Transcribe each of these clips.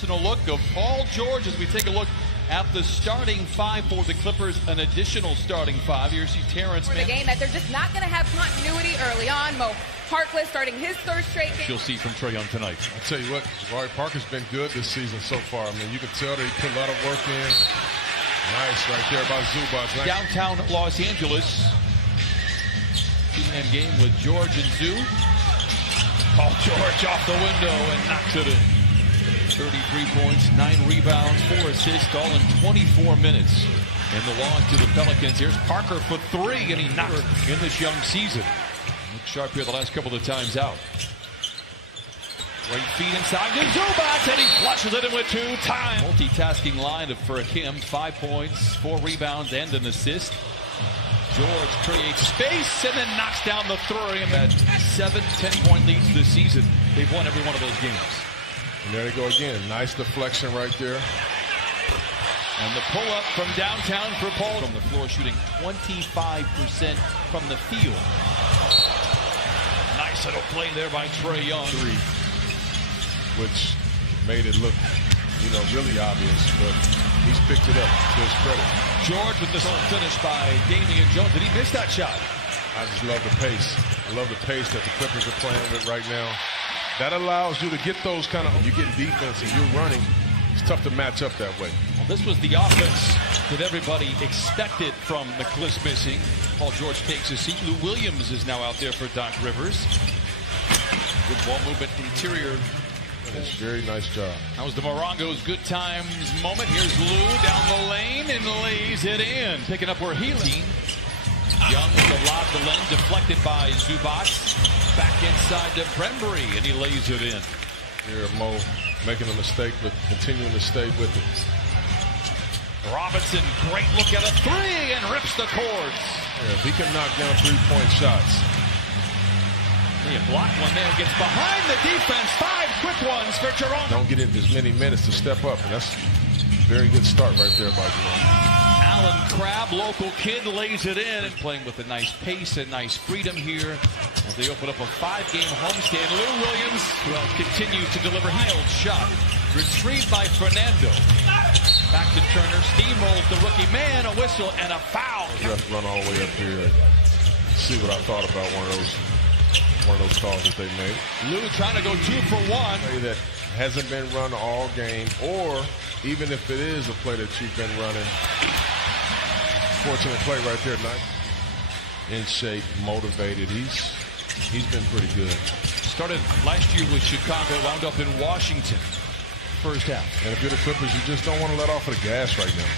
Personal look of Paul George as we take a look at the starting five for the Clippers, an additional starting five. Here you see Terrence For the game that they're just not going to have continuity early on. Mo Harkless starting his third straight game. You'll see from Trae Young tonight. I'll tell you what, Jabari Parker's been good this season so far. I mean, you can tell that he put a lot of work in. Nice right there by Zubac. Nice. Downtown Los Angeles. Two-man game with George and Zoo. Paul George off the window and knocks it in. 33 points, 9 rebounds, 4 assists, all in 24 minutes. And the loss to the Pelicans. Here's Parker for 3, and he knocked in this young season. Looked sharp here the last couple of times out. Right feet inside to Zubac, and he flushes it in with 2 times. Multitasking line for him, 5 points, 4 rebounds, and an assist. George creates space and then knocks down the three. And that 7, 10-point leads this season. They've won every one of those games. And there they go again. Nice deflection right there. And the pull-up from downtown for Paul. From the floor, shooting 25% from the field. Nice little play there by Trae Young. 3, which made it look, really obvious, but he's picked it up to his credit. George with the finish by Damian Jones. Did he miss that shot? I just love the pace. I love the pace that the Clippers are playing with right now. That allows you to get those kind of, you get defense and you're running, it's tough to match up that way. Well, this was the offense that everybody expected from the Clips missing. Paul George takes a seat. Lou Williams is now out there for Doc Rivers. Good ball movement interior. It's a very nice job. That was the Morongo's good times moment. Here's Lou down the lane and lays it in. Picking up where he leaned. Young with the lob to Len, deflected by Zubac. Back inside to Brembry, and he lays it in. Here, Mo making a mistake, but continuing to stay with it. Robinson, great look at a 3 and rips the cords. Yeah, if he can knock down 3-point shots. He blocked one there, gets behind the defense. 5 quick ones for Jerome. Don't get into as many minutes to step up, and that's a very good start right there by Jerome. Alan Crabb, local kid, lays it in and playing with a nice pace and nice freedom here as they open up a 5-game homestand. Lou Williams will continue to deliver. Held shot retrieved by Fernando. Back to Turner, steamrolls the rookie man, a whistle and a foul. Ref run all the way up here and see what I thought about one of those calls that they made. Lou trying to go 2 for 1. Play that hasn't been run all game, or even if it is a play that you've been running. Fortunate play right there, nice. In shape, motivated. He's been pretty good. Started last year with Chicago, wound up in Washington. First half. And if you're the Clippers, you just don't want to let off of the gas right now.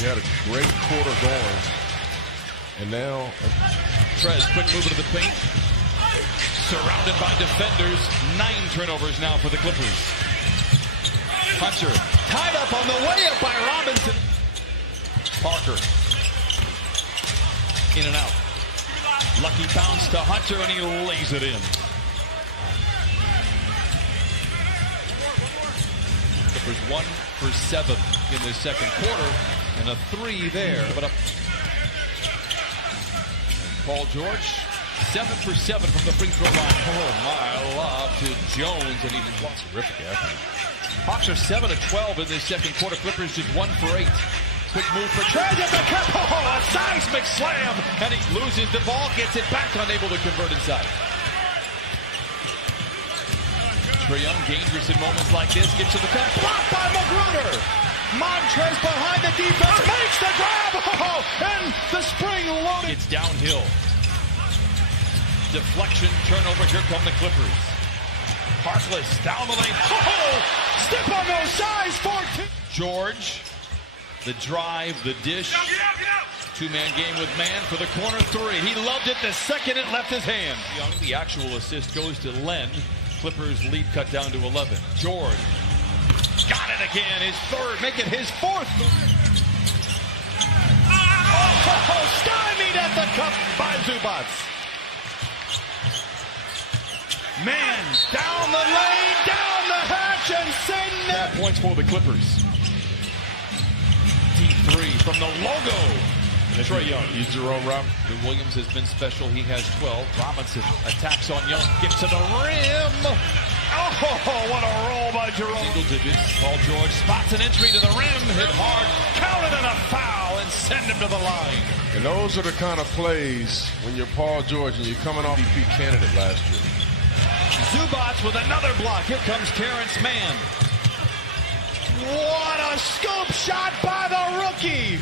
You had a great quarter going, and now Trez, quick move to the paint. Surrounded by defenders. 9 turnovers now for the Clippers. Hunter tied up on the way up by Robinson. Parker. In and out. Lucky bounce to Hunter, and he lays it in. Clippers 1 for 7 in the second quarter, and a 3 there. But up. And Paul George, 7 for 7 from the free throw line. Oh my, lob to Jones, and he was terrific athlete. Hawks are 7 of 12 in this second quarter. Clippers just 1 for 8. Quick move for Trez at the cup. Oh, a seismic slam, and he loses the ball, gets it back, unable to convert inside. Trae Young, dangerous in moments like this, gets to the cup, blocked by Magruder. Montrez behind the defense, makes the grab, oh, and the spring loaded. It's downhill. Deflection, turnover, here come the Clippers. Harkless, down the lane, oh, step on those size, 14. George. The drive, the dish. 2-man game with Man for the corner 3. He loved it the second it left his hand. Young, the actual assist goes to Len. Clippers lead cut down to 11. George got it again. His 3rd, make it his 4th. Oh, stymied at the cup by Zubac. Man, down the lane, down the hatch, and send that points for the Clippers. Deep 3 from the logo. Trae Young. He's Jerome Robinson. Lou Williams has been special. He has 12. Robinson attacks on Young. Gets to the rim. Oh, what a roll by Jerome. Single digits. Paul George spots an entry to the rim, hit hard, counted and a foul, and send him to the line. And those are the kind of plays when you're Paul George and you're coming off MVP candidate last year. Zubac with another block. Here comes Terrence Mann. What a scoop shot by the rookie.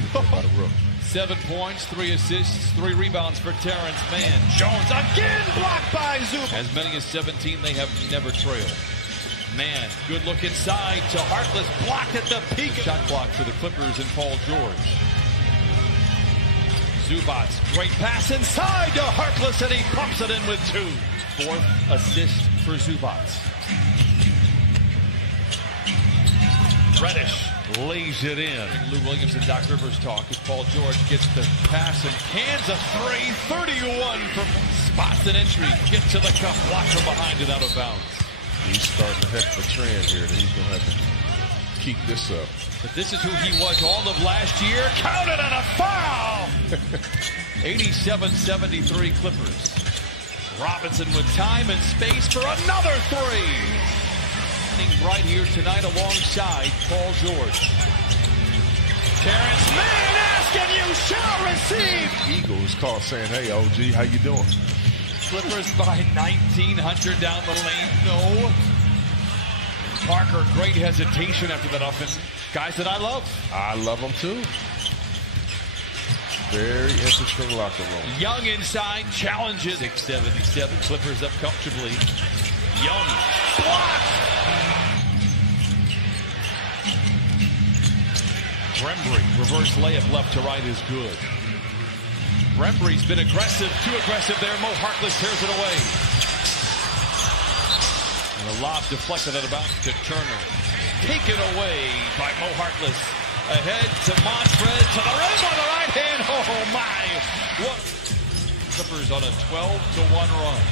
7 points, 3 assists, 3 rebounds for Terrence Mann. Jones again blocked by Zubac. As many as 17, they have never trailed. Mann, good look inside to Harkless, blocked at the peak. Shot clock for the Clippers and Paul George. Zubac, great pass inside to Harkless, and he pumps it in with 2. 4th assist for Zubac. Reddish lays it in. Lou Williams and Doc Rivers talk as Paul George gets the pass and cans a 3. 31 from spots an entry. Get to the cup, blocked from behind and out of bounds. He's starting a heck of a trend here that he's going to have to keep this up. But this is who he was all of last year. Counted on a foul! 87-73 Clippers. Robinson with time and space for another 3. Right here tonight alongside Paul George. Terrence Mann asking you shall receive. Eagles call saying, hey, OG, how you doing? Clippers by 19. Hunter down the lane. No. Parker, great hesitation after that offense. Guys that I love. I love them too. Very interesting locker room. Young inside challenges. 6-77. Clippers up comfortably. Young blocks. Brembry, reverse layup left to right is good. Brembry's been aggressive, too aggressive there. Mo Harkless tears it away. And a lob deflected at about to Turner. Taken away by Mo Harkless. Ahead to Montrez, to the rim on the right hand. Oh my! What? Clippers on a 12-1 run.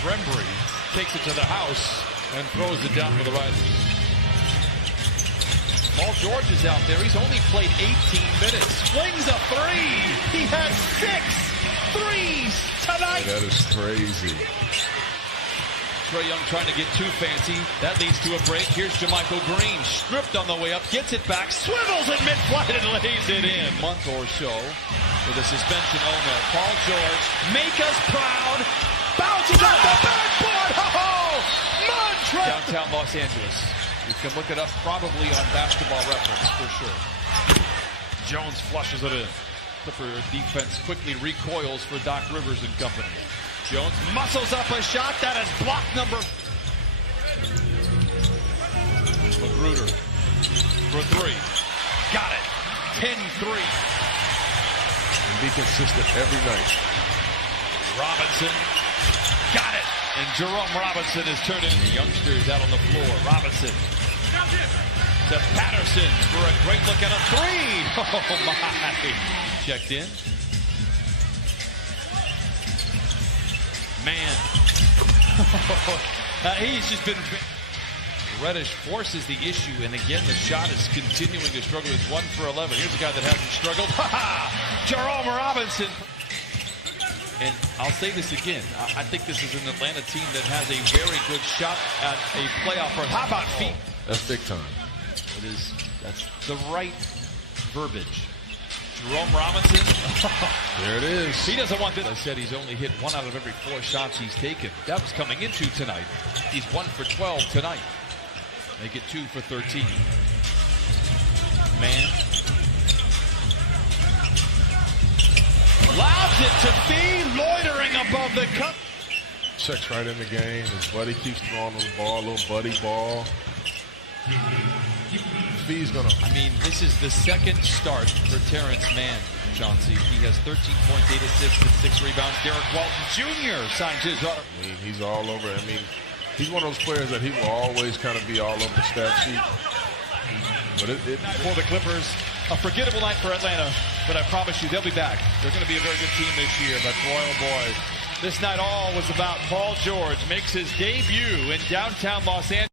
Brembry takes it to the house and throws it down with the right. Paul George is out there. He's only played 18 minutes. Swings a 3. He has 6 threes tonight. That is crazy. Trae Young trying to get too fancy. That leads to a break. Here's JaMychal Green. Stripped on the way up. Gets it back. Swivels in mid-flight and lays it in. Month or so with a suspension. Oh no. Paul George. Make us proud. Bounces off the backboard. Oh! Montrez. Downtown Los Angeles. You can look it up probably on Basketball Reference for sure. Jones flushes it in. Clipper defense quickly recoils for Doc Rivers and company. Jones muscles up a shot. That is block number. Magruder for 3. Got it. 10-3. And be consistent every night. Robinson. Got it. And Jerome Robinson is turned in. The youngsters out on the floor. Robinson to Patterson for a great look at a 3. Oh my. Checked in. Man. He's just been. Reddish forces the issue, and again the shot is continuing to struggle. It's 1 for 11. Here's a guy that hasn't struggled. Jerome Robinson. And I'll say this again. I think this is an Atlanta team that has a very good shot at a playoff run. How about feet? That's big time. It is. That's the right verbiage. Jerome Robinson. There it is. He doesn't want this. I said he's only hit 1 out of every 4 shots he's taken. That was coming into tonight. He's 1 for 12 tonight. Make it 2 for 13. Man. Lobs it to Fee, loitering above the cup. Checks right in the game. His buddy keeps throwing the ball, a little buddy ball. Fee's gonna. I mean, this is the second start for Terrence Mann, Chauncey. He has 13 points, 8 assists, and 6 rebounds. Derek Walton Jr. signs his auto. I mean, he's all over. I mean, he's one of those players that he will always kind of be all over the stat sheet. But For the Clippers, a forgettable night for Atlanta, but I promise you they'll be back. They're going to be a very good team this year, but boy, oh boy. This night all was about Paul George makes his debut in downtown Los Angeles.